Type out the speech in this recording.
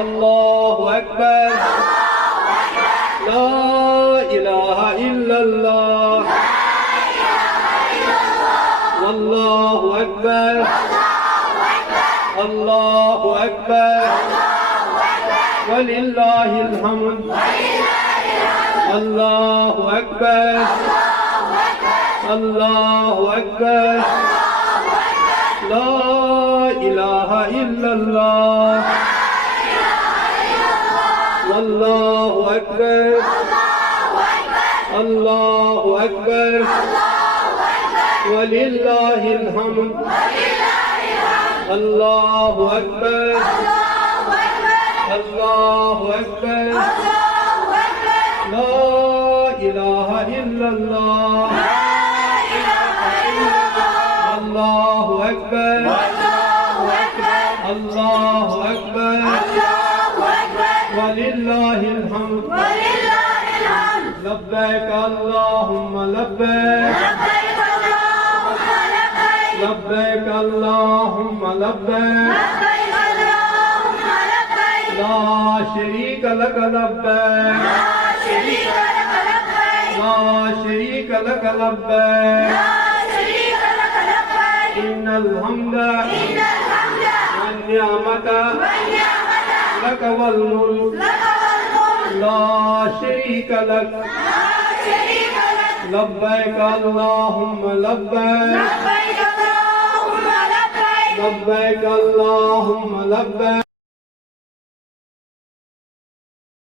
الله أكبر لا إله إلا الله والله أكبر الله أكبر ولله الحمد الله أكبر الله أكبر لا إله إلا الله والله أكبر الله أكبر ولله الحمد الله أكبر الله أكبر لا إله إلا الله الله أكبر الله أكبر ولله الحمد لبيك اللهم لبيك لبيك اللهم لبيك لا شريك لك لبيك لا شريك لك لبيك إن الحمد والنعمة لك والملك لا شريك لك لبيك اللهم لبيك لبيك اللهم لبيك